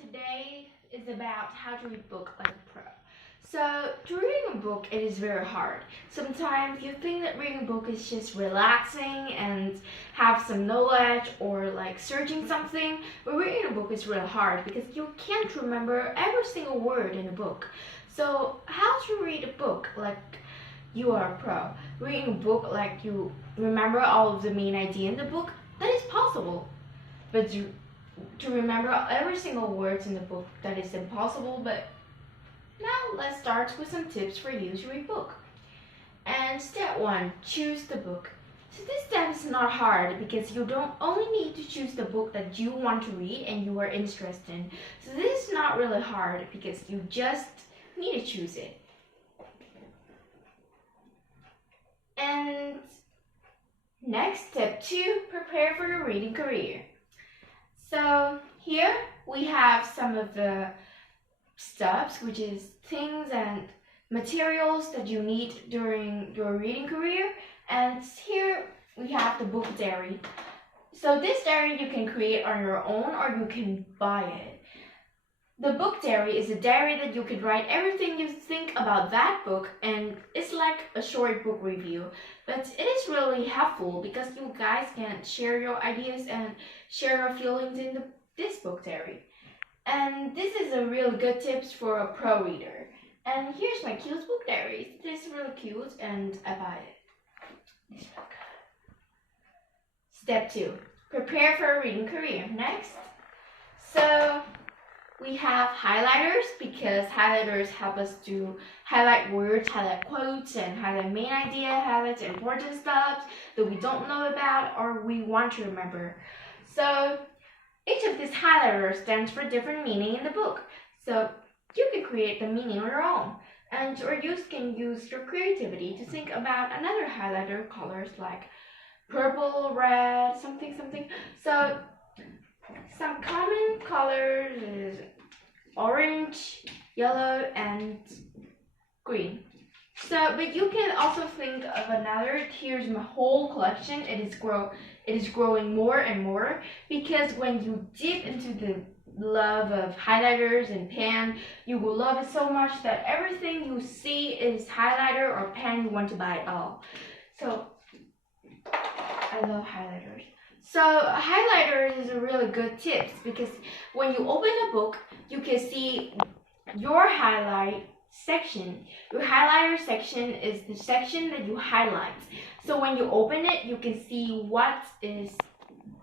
today is about how to read a book like a pro. So, to reading a book, it is very hard. Sometimes you think that reading a book is just relaxing and have some knowledge or like searching something, but reading a book is really hard because you can't remember every single word in a book. So, how to read a book like you are a pro? Reading a book like you remember all of the main idea in the book, that is possible. But to remember every single word in the book, that is impossible. But now let's start with some tips for you to read book. And step 1, choose the book. So this step is not hard because you don't only need to choose the book that you want to read and you are interested in. So this is not really hard because you just need to choose it. And next, step 2, prepare for your reading career. So here we have some of the stuffs, which is things and materials that you need during your reading career. And here we have the book diary. So this diary you can create on your own or you can buy it. The book diary is a diary that you could write everything you think about that book, and it's like a short book review. But it is really helpful because you guys can share your ideas and share your feelings in this book diary. And this is a really good tips for a pro reader. And here's my cute book diary. This is really cute and I buy it. This book. Step 2, prepare for a reading career. Next. So we have highlighters because highlighters help us to highlight words, highlight quotes, and highlight main idea, highlight important stuff that we don't know about or we want to remember. So each of these highlighters stands for different meaning in the book. So you can create the meaning on your own. And or you can use your creativity to think about another highlighter colors like purple, red, something. So some common colors is orange, yellow, and green. So, but you can also think of another. Here's my whole collection. It is growing more and more because when you dip into the love of highlighters and pen, you will love it so much that everything you see is highlighter or pen, you want to buy it all. So I love highlighters. So highlighters is a really good tips because when you open a book, you can see your highlight section. Your highlighter section is the section that you highlight. So when you open it, you can see what is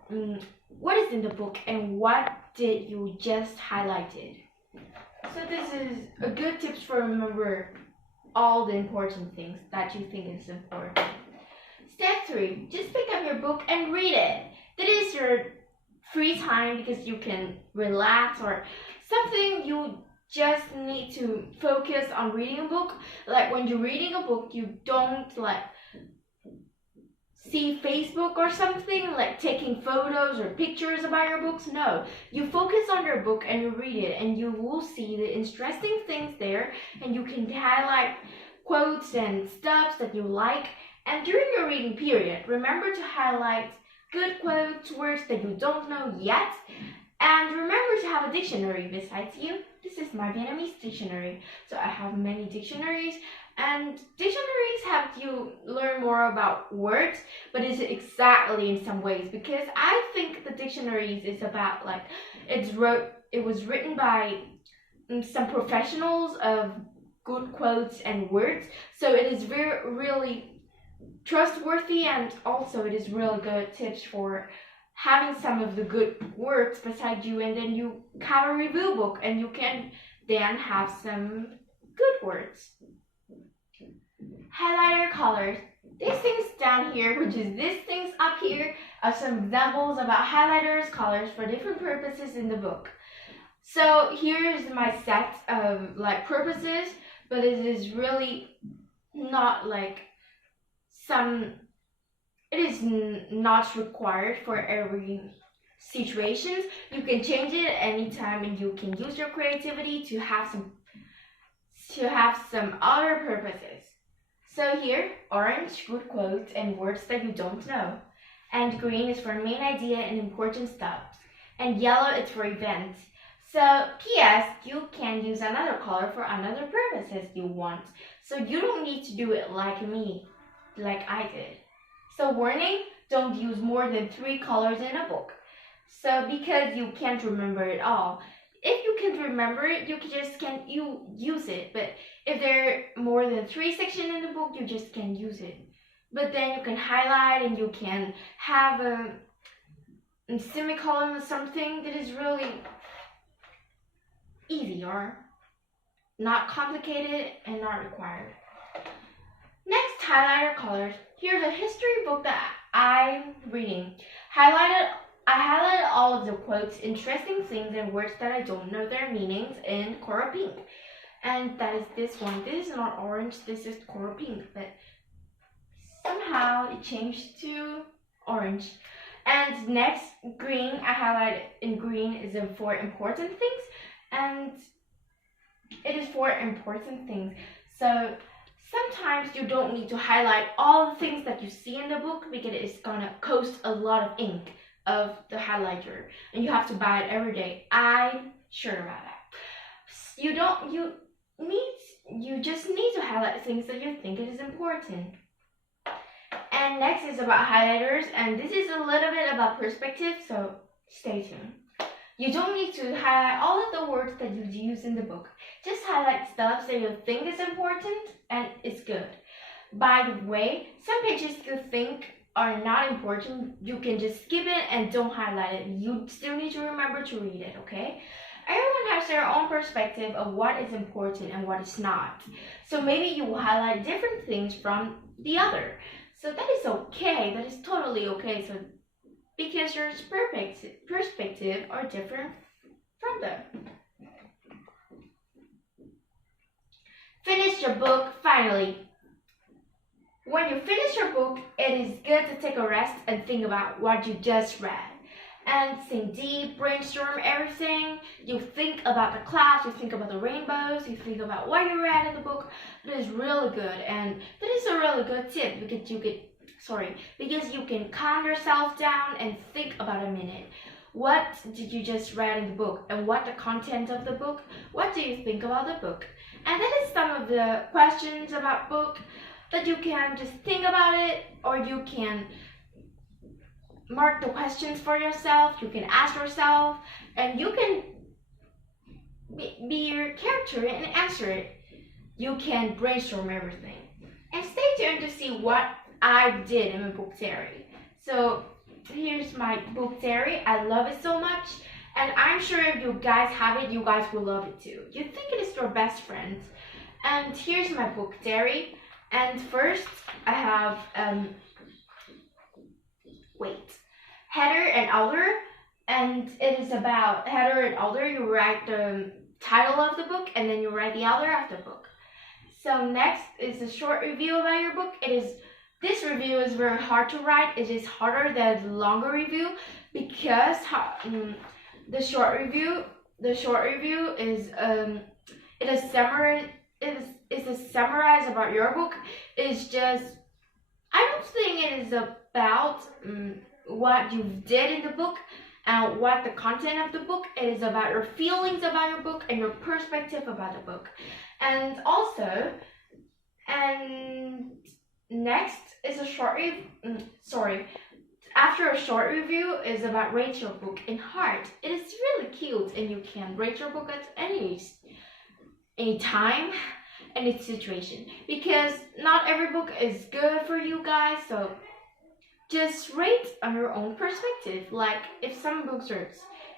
in the book and what did you just highlighted. So this is a good tips for remember all the important things that you think is important. Step 3, just pick up your book and read it. That is your free time because you can relax or something you just need to focus on reading a book. Like when you're reading a book, you don't like see Facebook or something like taking photos or pictures about your books. No, you focus on your book and you read it and you will see the interesting things there and you can highlight quotes and stuff that you like. And during your reading period, remember to highlight good quotes, words that you don't know yet, and remember to have a dictionary besides you. This is my Vietnamese dictionary, so I have many dictionaries, and dictionaries help you learn more about words, but it's exactly in some ways, because I think the dictionaries is about like, it was written by some professionals of good quotes and words, so it is really trustworthy, and also it is really good tips for having some of the good words beside you, and then you have a review book and you can then have some good words. Highlighter colors. These things down here, which is these things up here, are some examples about highlighters colors for different purposes in the book. So here's my set of like purposes, but it is really not like it is not required for every situation. You can change it anytime and you can use your creativity to have some other purposes. So here, orange, good quotes and words that you don't know. And green is for main idea and important stuff. And yellow is for events. So, P.S. You can use another color for another purposes you want. So you don't need to do it like me, like I did. So warning, don't use more than 3 colors in a book. So because you can't remember it all. If you can remember it, you just can't use it. But if there are more than 3 sections in the book, you just can't use it. But then you can highlight and you can have a semicolon or something that is really easy or not complicated and not required. Next, highlighter colors. Here's a history book that I'm reading. I highlighted all of the quotes, interesting things, and words that I don't know their meanings in coral pink. And that is this one. This is not orange, this is coral pink, but somehow it changed to orange. And next, green, I highlighted in green is in 4 important things, and it is 4 important things. So sometimes you don't need to highlight all the things that you see in the book because it's gonna cost a lot of ink of the highlighter, and you have to buy it every day. I'm sure about that. You just need to highlight things that you think is important. And next is about highlighters, and this is a little bit about perspective, so stay tuned. You don't need to highlight all of the words that you use in the book. Just highlight stuff that you think is important and it's good. By the way, some pages you think are not important, you can just skip it and don't highlight it. You still need to remember to read it, okay? Everyone has their own perspective of what is important and what is not. So maybe you will highlight different things from the other. So that is okay, that is totally okay. So because your perspective are different from them. Finish your book finally. When you finish your book, it is good to take a rest and think about what you just read. And think deep, brainstorm everything. You think about the clouds, you think about the rainbows, you think about what you read in the book. That is really good, and that is a really good tip because you can calm yourself down and think about a minute. What did you just read in the book, and what the content of the book? What do you think about the book? And that is some of the questions about book that you can just think about it, or you can mark the questions for yourself, you can ask yourself, and you can be your character and answer it. You can brainstorm everything. And stay tuned to see what I did in my book diary. So here's my book diary. I love it so much, and I'm sure if you guys have it, you guys will love it too. You think it is your best friend. And here's my book diary. And first I have header and outer, and it is about header and outer. You write the title of the book and then you write the outer of the book. So next is a short review about your book. This review is very hard to write. It is harder than the longer review because the short review is a summarize about your book. It's just, I don't think it is about what you did in the book and what the content of the book. It is about your feelings about your book and your perspective about the book. And also, and next is a short after a short review is about rate your book in heart. It is really cute, and you can rate your book at any time, any situation, because not every book is good for you guys. So just rate on your own perspective. Like if some books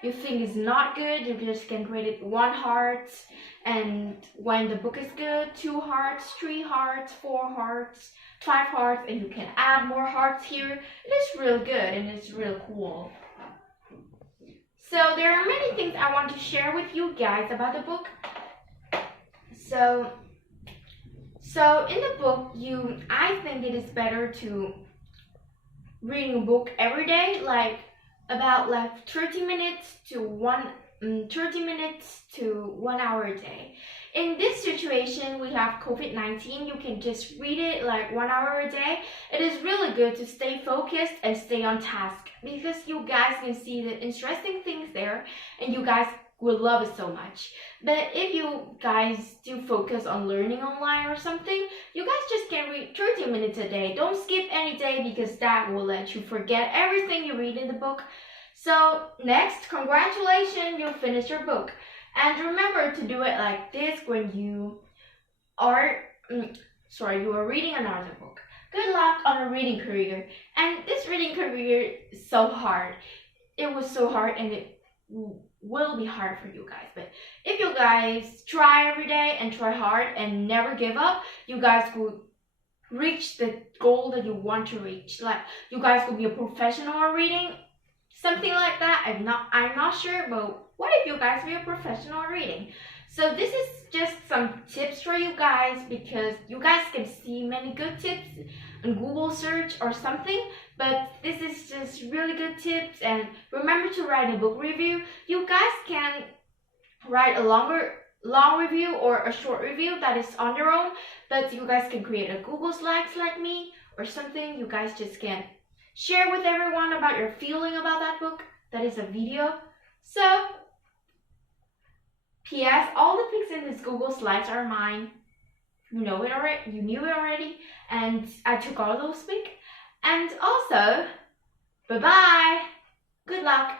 you think is not good, you just can rate it 1 heart, and when the book is good, 2 hearts, 3 hearts, 4 hearts, 5 hearts, and you can add more hearts here. It is really good and it's really cool. So there are many things I want to share with you guys about the book. So in the book, I think it is better to read a book every day, like about 30 minutes to 1 hour a day. In this situation, we have COVID-19. You can just read it like 1 hour a day. It is really good to stay focused and stay on task because you guys can see the interesting things there, and you guys will love it so much. But if you guys do focus on learning online or something, you guys just can read 30 minutes a day. Don't skip any day because that will let you forget everything you read in the book. So next, congratulations, you finished your book. And remember to do it like this when you are reading another book. Good luck on a reading career. And this reading career is so hard. It was so hard and it will be hard for you guys. But if you guys try every day and try hard and never give up, you guys will reach the goal that you want to reach. Like you guys will be a professional in reading, something like that. I'm not sure, but what if you guys be a professional in reading? So this is just some tips for you guys because you guys can see many good tips on Google search or something, but this is just really good tips. And remember to write a book review. You guys can write a long review or a short review that is on your own, but you guys can create a Google Slides like me or something. You guys just can share with everyone about your feeling about that book. That is a video. So P.S. All the pics in this Google Slides are mine. You know it already. You knew it already. And I took all those pics. And also, bye-bye. Good luck.